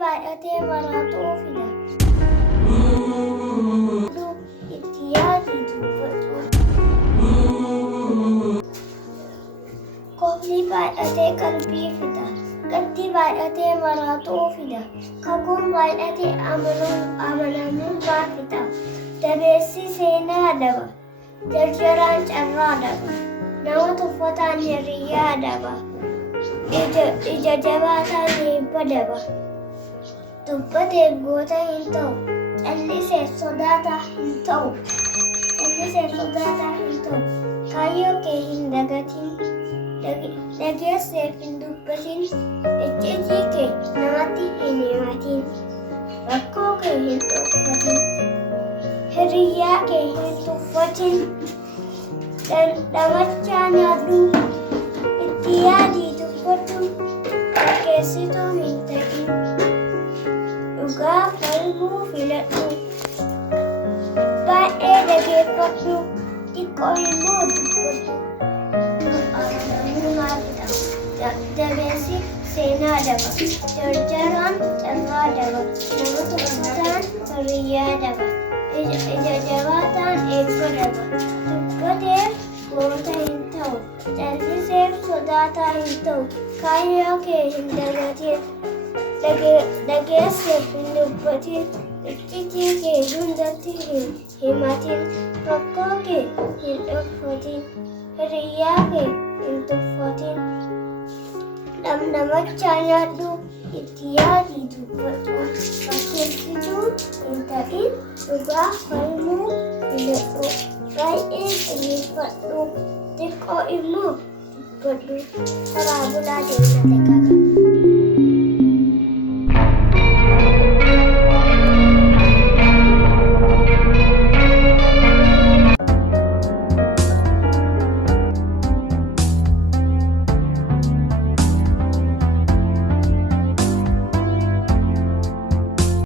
baay'atee maraatu ofidha. Itti yaadii dubbatu. Kofni baay'atee qalbii fida. Gatti baay'atee maraatu ofidha. Kakuun baay'atee amanamuun baafida. Dabeessi seenaa daba. Jarjaraan carraa daba. Nama tuffataan hiriyyaa daba. Ija jabaataan eebba daba. Dubbatee goota hin ta'u. Callisee sodaataa hin ta'u. Kaayyoo kee hin dagatin. Dhageesseef hin dubbatin. Icciitii kee namatti hin himatin. Rakkoo kee hin dhokfatin. Hiriyyaa kee hin tuffatin. Dhamachaa nyaadhu. Itti yaadii dubbadhu. Fakkeessituu hin ta'in. Dhugaa falmuu filadhu. Baay'ee dhageeffadhu. Xiqqoo immoo dubbadhu. Dabeessi seenaa daba. Jarjaraan carraa daba. Nama tuffataan hiriyyaa daba. Ija jabaataan eebba daba. Dubbateef goota hin ta'u. Calliseef sodaataa hin ta'u. Kaayyoo kee hin dagatin. Dhageesseef hin dubbatin. Icciitii kee hundatti hin himatin. Rakkoo kee hin dhokfatin. Hiriyyaa kee hin tuffatin. Namachaa nyaadhu. Itti yaadii dubbadhu. Fakkeessituu hin ta'in. Dhugaa falmuu filadhu. Baay'ee xiyyeeffadhu. Xiqqoo immoo dubbadhu. Karaa bulaa deemnate kaka.